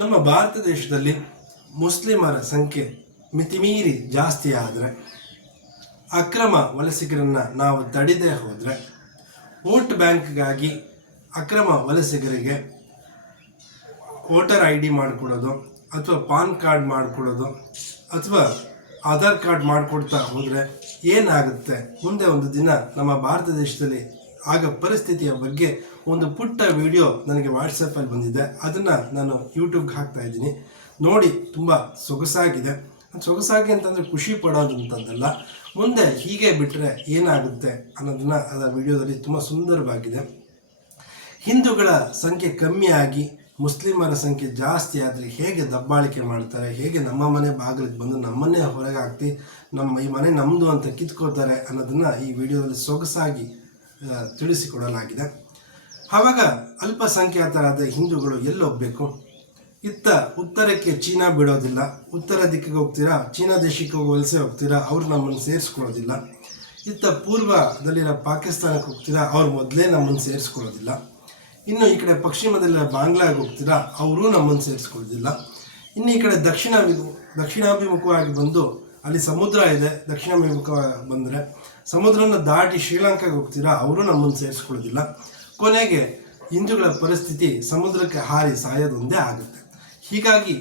ನಮ್ಮ ಭಾರತ ದೇಶದಲ್ಲಿ ಮುಸ್ಲಿಮರ ಸಂಖ್ಯೆ ಮಿತಿಮೀರಿ ಜಾಸ್ತಿ ಆದರೆ, ಅಕ್ರಮ ವಲಸಿಗರನ್ನು ನಾವು ತಡೆದೇ ಹೋದರೆ, ವೋಟ್ ಬ್ಯಾಂಕ್ಗಾಗಿ ಅಕ್ರಮ ವಲಸಿಗರಿಗೆ ವೋಟರ್ ಐ ಡಿ ಮಾಡಿಕೊಡೋದು ಅಥವಾ ಪಾನ್ ಕಾರ್ಡ್ ಮಾಡಿಕೊಡೋದು ಅಥವಾ ಆಧಾರ್ ಕಾರ್ಡ್ ಮಾಡಿಕೊಡ್ತಾ ಹೋದರೆ ಏನಾಗುತ್ತೆ, ಮುಂದೆ ಒಂದು ದಿನ ನಮ್ಮ ಭಾರತ ದೇಶದಲ್ಲಿ ಆಗ ಪರಿಸ್ಥಿತಿಯ ಬಗ್ಗೆ ಒಂದು ಪುಟ್ಟ ವಿಡಿಯೋ ನನಗೆ ವಾಟ್ಸಪ್ಪಲ್ಲಿ ಬಂದಿದೆ. ಅದನ್ನು ನಾನು ಯೂಟ್ಯೂಬ್ಗೆ ಹಾಕ್ತಾ ಇದ್ದೀನಿ. ನೋಡಿ, ತುಂಬ ಸೊಗಸಾಗಿದೆ. ಸೊಗಸಾಗಿ ಅಂತಂದರೆ ಖುಷಿ ಪಡೋದಂಥದ್ದಲ್ಲ, ಮುಂದೆ ಹೀಗೆ ಬಿಟ್ಟರೆ ಏನಾಗುತ್ತೆ ಅನ್ನೋದನ್ನು ಅದರ ವಿಡಿಯೋದಲ್ಲಿ ತುಂಬ ಸುಂದರವಾಗಿದೆ. ಹಿಂದೂಗಳ ಸಂಖ್ಯೆ ಕಮ್ಮಿಯಾಗಿ ಮುಸ್ಲಿಮರ ಸಂಖ್ಯೆ ಜಾಸ್ತಿ ಆದರೆ ಹೇಗೆ ದಬ್ಬಾಳಿಕೆ ಮಾಡ್ತಾರೆ, ಹೇಗೆ ನಮ್ಮ ಮನೆ ಬಾಗಿಲಿಗೆ ಬಂದು ನಮ್ಮನ್ನೇ ಹೊರಗೆ ಹಾಕ್ತಿ ಈ ಮನೆ ನಮ್ಮದು ಅಂತ ಕಿತ್ಕೋತಾರೆ ಅನ್ನೋದನ್ನು ಈ ವಿಡಿಯೋದಲ್ಲಿ ಸೊಗಸಾಗಿ ತಿಳಿಸಿಕೊಡಲಾಗಿದೆ. ಆವಾಗ ಅಲ್ಪಸಂಖ್ಯಾತರಾದ ಹಿಂದೂಗಳು ಎಲ್ಲಿ ಹೋಗಬೇಕು? ಇತ್ತ ಉತ್ತರಕ್ಕೆ ಚೀನಾ ಬಿಡೋದಿಲ್ಲ, ಉತ್ತರ ದಿಕ್ಕಿಗೆ ಹೋಗ್ತೀರಾ, ಚೀನಾ ದೇಶಕ್ಕೆ ವಲಸೆ ಹೋಗ್ತೀರಾ, ಅವರು ನಮ್ಮನ್ನು ಸೇರಿಸ್ಕೊಳ್ಳೋದಿಲ್ಲ. ಇತ್ತ ಪೂರ್ವದಲ್ಲಿರೋ ಪಾಕಿಸ್ತಾನಕ್ಕೆ ಹೋಗ್ತೀರಾ, ಅವ್ರು ಮೊದಲೇ ನಮ್ಮನ್ನು ಸೇರಿಸ್ಕೊಳ್ಳೋದಿಲ್ಲ. ಇನ್ನು ಈ ಕಡೆ ಪಶ್ಚಿಮದಲ್ಲಿರೋ ಬಾಂಗ್ಲಾಗೆ ಹೋಗ್ತೀರಾ, ಅವರು ನಮ್ಮನ್ನು ಸೇರಿಸ್ಕೊಳ್ಳೋದಿಲ್ಲ. ಇನ್ನು ಈ ಕಡೆ ದಕ್ಷಿಣಾಭಿಮುಖವಾಗಿ ಬಂದು ಅಲ್ಲಿ ಸಮುದ್ರ ಇದೆ, ದಕ್ಷಿಣಾಭಿಮುಖ ಬಂದರೆ ಸಮುದ್ರನ ದಾಟಿ ಶ್ರೀಲಂಕಾಗೆ ಹೋಗ್ತೀರಾ, ಅವರು ನಮ್ಮನ್ನು ಸೇರಿಸ್ಕೊಳ್ಳೋದಿಲ್ಲ. ಕೊನೆಗೆ ಹಿಂದೂಗಳ ಪರಿಸ್ಥಿತಿ ಸಮುದ್ರಕ್ಕೆ ಹಾರಿ ಸಾಯೋದೊಂದೇ ಆಗುತ್ತೆ. ಹೀಗಾಗಿ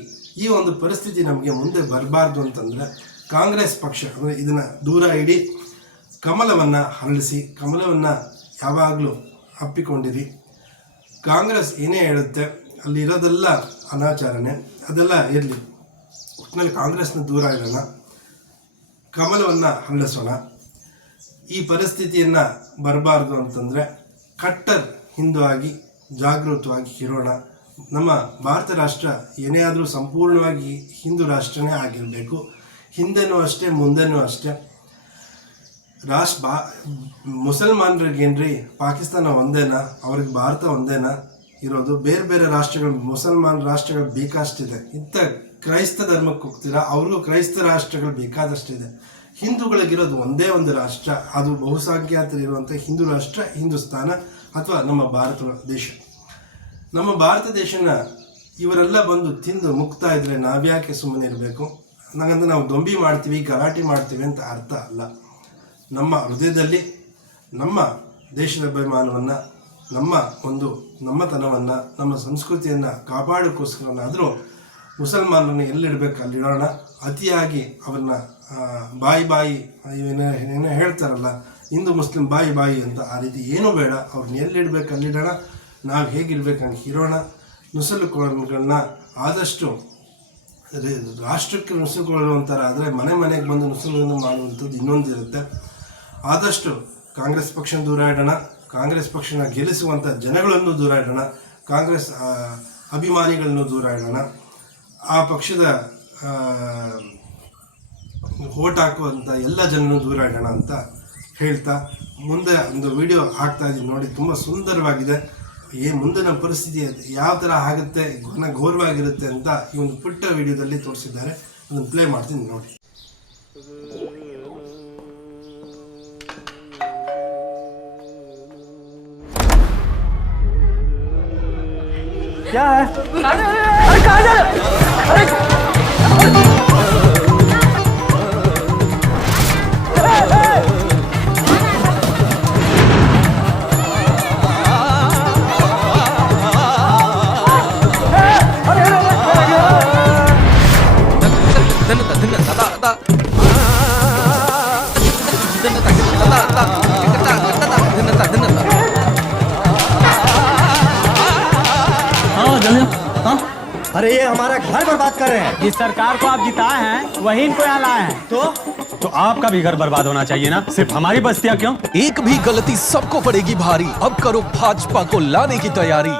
ಈ ಒಂದು ಪರಿಸ್ಥಿತಿ ನಮಗೆ ಮುಂದೆ ಬರಬಾರ್ದು ಅಂತಂದರೆ ಕಾಂಗ್ರೆಸ್ ಪಕ್ಷ ಅಂದರೆ ಇದನ್ನು ದೂರ ಇಡಿ, ಕಮಲವನ್ನು ಹರಳಿಸಿ, ಕಮಲವನ್ನು ಯಾವಾಗಲೂ ಅಪ್ಪಿಕೊಂಡಿರಿ. ಕಾಂಗ್ರೆಸ್ ಏನೇ ಹೇಳುತ್ತೆ ಅಲ್ಲಿರೋದೆಲ್ಲ ಅನಾಚಾರನೇ, ಅದೆಲ್ಲ ಇರಲಿ. ಒಟ್ಟಿನಲ್ಲಿ ಕಾಂಗ್ರೆಸ್ನ ದೂರ ಇರೋಣ, ಕಮಲವನ್ನು ಹರಳಿಸೋಣ. ಈ ಪರಿಸ್ಥಿತಿಯನ್ನು ಬರಬಾರ್ದು ಅಂತಂದರೆ ಕಟ್ಟರ್ ಹಿಂದೂ ಆಗಿ ಜಾಗೃತವಾಗಿ ಇರೋಣ. ನಮ್ಮ ಭಾರತ ರಾಷ್ಟ್ರ ಏನೇ ಆದರೂ ಸಂಪೂರ್ಣವಾಗಿ ಹಿಂದೂ ರಾಷ್ಟ್ರನೇ ಆಗಿರಬೇಕು. ಹಿಂದೆನೂ ಅಷ್ಟೇ, ಮುಂದೆನೂ ಅಷ್ಟೇ. ಮುಸಲ್ಮಾನರಿಗೇನ್ರಿ ಪಾಕಿಸ್ತಾನ ಒಂದೇನಾ, ಅವ್ರಿಗೆ ಭಾರತ ಒಂದೇನಾ ಇರೋದು? ಬೇರೆ ಬೇರೆ ರಾಷ್ಟ್ರಗಳು, ಮುಸಲ್ಮಾನ ರಾಷ್ಟ್ರಗಳು ಬೇಕಷ್ಟಿದೆ. ಇಂಥ ಕ್ರೈಸ್ತ ಧರ್ಮಕ್ಕೆ ಹೋಗ್ತೀರಾ, ಅವ್ರಿಗೂ ಕ್ರೈಸ್ತ ರಾಷ್ಟ್ರಗಳು ಬೇಕಾದಷ್ಟಿದೆ. ಹಿಂದೂಗಳಿಗಿರೋದು ಒಂದೇ ಒಂದು ರಾಷ್ಟ್ರ, ಅದು ಬಹುಸಂಖ್ಯಾತರಿರುವಂಥ ಹಿಂದೂ ರಾಷ್ಟ್ರ, ಹಿಂದೂಸ್ತಾನ ಅಥವಾ ನಮ್ಮ ಭಾರತ ದೇಶ. ನಮ್ಮ ಭಾರತ ದೇಶನ ಇವರೆಲ್ಲ ಬಂದು ತಿಂದು ಮುಗ್ತಾ ಇದ್ರೆ ನಾವ್ಯಾಕೆ ಸುಮ್ಮನೆ ಇರಬೇಕು? ನಂಗಂದ್ರೆ ನಾವು ದೊಂಬಿ ಮಾಡ್ತೀವಿ, ಗಲಾಟೆ ಮಾಡ್ತೀವಿ ಅಂತ ಅರ್ಥ ಅಲ್ಲ. ನಮ್ಮ ಹೃದಯದಲ್ಲಿ ನಮ್ಮ ದೇಶದ ಅಭಿಮಾನವನ್ನು, ನಮ್ಮತನವನ್ನು, ನಮ್ಮ ಸಂಸ್ಕೃತಿಯನ್ನು ಕಾಪಾಡೋಕ್ಕೋಸ್ಕರನಾದರೂ ಮುಸಲ್ಮಾನರನ್ನು ಎಲ್ಲಿಡಬೇಕು ಅಲ್ಲಿಡೋಣ. ಅತಿಯಾಗಿ ಅವ್ರನ್ನ ಬಾಯಿ ಏನೋ ಹೇಳ್ತಾರಲ್ಲ, ಹಿಂದೂ ಮುಸ್ಲಿಂ ಬಾಯಿ ಅಂತ, ಆ ರೀತಿ ಏನೂ ಬೇಡ. ಅವ್ರನ್ನ ಎಲ್ಲಿಡಬೇಕು ಅಲ್ಲಿಡೋಣ. ನಾವು ಹೇಗಿರ್ಬೇಕಂಗೆ ಇರೋಣ. ನುಸುಳುಗಳನ್ನ ಆದಷ್ಟು ರಾಷ್ಟ್ರಕ್ಕೆ ನುಸುಳುವಂಥರಾದರೆ ಮನೆಗೆ ಬಂದು ನುಸುಳುಗಳನ್ನು ಮಾಡುವಂಥದ್ದು ಇನ್ನೊಂದು ಇರುತ್ತೆ. ಆದಷ್ಟು ಕಾಂಗ್ರೆಸ್ ಪಕ್ಷನ ದೂರ ಇಡೋಣ, ಕಾಂಗ್ರೆಸ್ ಪಕ್ಷನ ಗೆಲ್ಲಿಸುವಂಥ ಜನಗಳನ್ನು ದೂರ ಇಡೋಣ, ಕಾಂಗ್ರೆಸ್ ಅಭಿಮಾನಿಗಳನ್ನು ದೂರ ಇಡೋಣ, ಆ ಪಕ್ಷದ ವೋಟ್ ಹಾಕುವಂಥ ಎಲ್ಲ ಜನರನ್ನು ದೂರ ಇಡೋಣ ಅಂತ ಹೇಳ್ತಾ ಮುಂದೆ ಒಂದು ವಿಡಿಯೋ ಹಾಕ್ತಾ ಇದ್ದೀನಿ. ನೋಡಿ, ತುಂಬ ಸುಂದರವಾಗಿದೆ. ಮುಂದಿನ ಪರಿಸ್ಥಿತಿ ಯಾವ ಥರ ಆಗುತ್ತೆ, ಘೋರವಾಗಿರುತ್ತೆ ಅಂತ ಈ ಒಂದು ಪುಟ್ಟ ವಿಡಿಯೋದಲ್ಲಿ ತೋರಿಸಿದ್ದಾರೆ. ಅದನ್ನು ಪ್ಲೇ ಮಾಡ್ತೀನಿ, ನೋಡಿ. क्या है? अरे कहाँ जा रहे? अरे ये हमारा घर बर्बाद कर रहे हैं। जिस सरकार को आप जिताए हैं वही इनको यहाँ लाए हैं। तो आपका भी घर बर्बाद होना चाहिए ना, सिर्फ हमारी बस्तियाँ क्यों? एक भी गलती सबको पड़ेगी भारी। अब करो भाजपा को लाने की तैयारी।